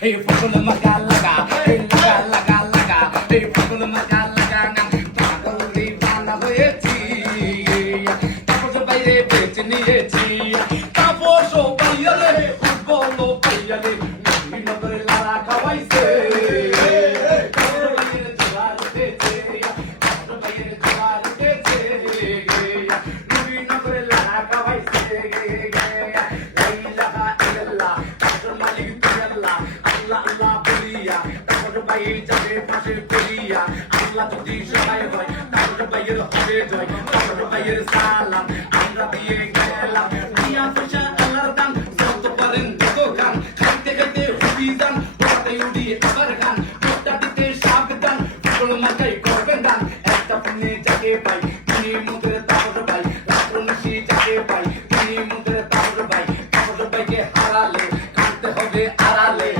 Hey, fucking maga laga, hey laga laga laga, hey fucking maga laga, pakoli bana hoyechi, tapo bayre bech niyechi, tapo so bayale, bolo bayale, ninogre lara khawaise, tapo bayre jawar deche, tapo bayre jawar deche, ninogre lara khawaise, la ilaha illallah, tapo malik illallah. Allah boliya তারপর বাইরে যাবে পাশে বলিয়া আল্লাহ যদি সহায় হয় তারপর বাইরে হবে জয় তারপর বাইরে সালাম আমরা দিয়ে গেলাম দিয়া পয়সা আল্লাহর দান যত পারেন যত গান খাইতে খাইতে হুবি দান ওটাতে উড়ি আবার গান ওটা দিতে সাবধান ফুল মাথায় করবেন দান একটা পুনে যাকে পাই তিনি মুখের তারপর পাই রাত্র নিশি যাকে পাই তিনি মুখের তারপর পাই তারপর বাইকে হারালে কাঁদতে হবে আড়ালে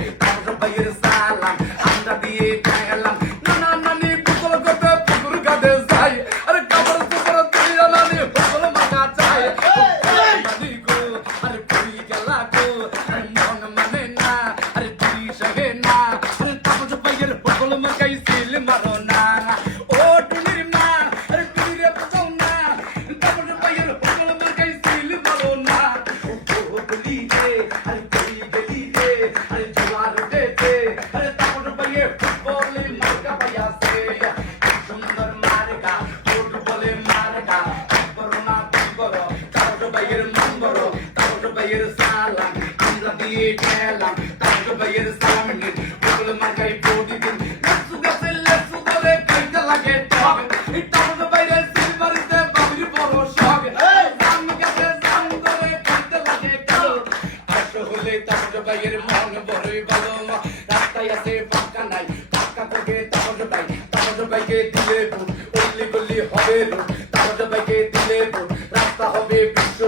রাস্তা হবে বিশ্ব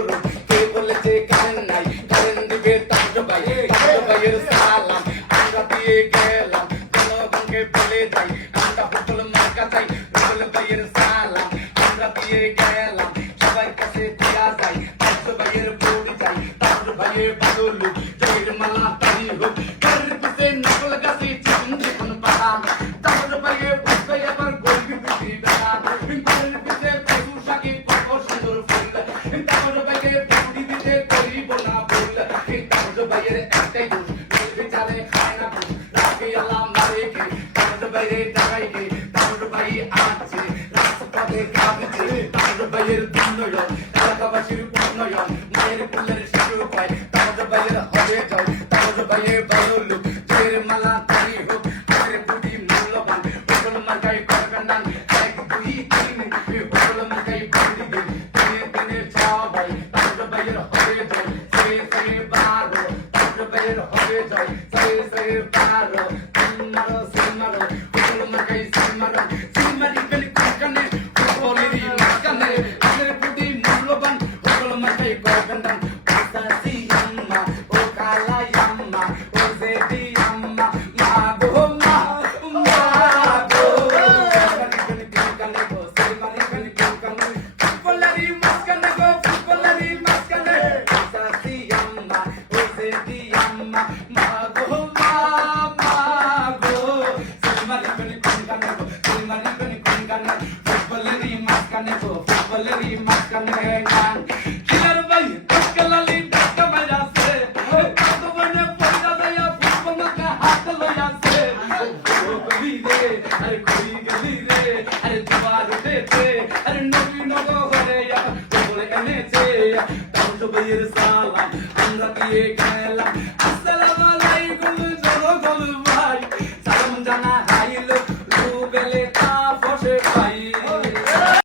কে বলেছে কারেন্ট নাই কারেন্ট দিকে তার ভাইয়ের সালাম আমরা দিয়ে গেলাম জনগণকে বলে যাই আমরা হোটেল মার্কা চাই হোটেল ভাইয়ের সালাম আমরা দিয়ে গেলাম সবার কাছে দেয়া যায় তার ভাইয়ের বড়ি চাই তার ভাইয়ের বাদলু জয়ের মালা তারি হোক কারের পিছে নকল গাছে চিকন চিকন পাহাম তার ভাইয়ের বুঝতে আবার গর্বি বুঝি বেড়া কারের পিছে পশু শাকে কত সুন্দর ফুল তার ভাইয়ের বড়ি দিতে করিব না ভুল তার ভাইয়ের একটাই দোষ চালে খায় না রাখি আল্লাহ মারেকে তার বাইরে টাকাইকে তার ভাই আছে রাস্তাতে কাঁদছে তার ভাইয়ের উন্নয়ন এলাকাবাসীর উন্নয়ন মায়ের কুলের শিশু পায় তার ভাইয়ের হবে যাও তার ভাইয়ের বায়ুল জয়ের মালা তারি হোক তাদের বুদ্ধি মূল্যবান হোটেল মার্কাই করবেন না এক দুই তিন হোটেল মার্কাই বুদ্ধি দিন দিনে দিনে যাও ভাই তার ভাইয়ের হবে যাও সে সে বারো তার ভাইয়ের হবে যাও সে সে বারো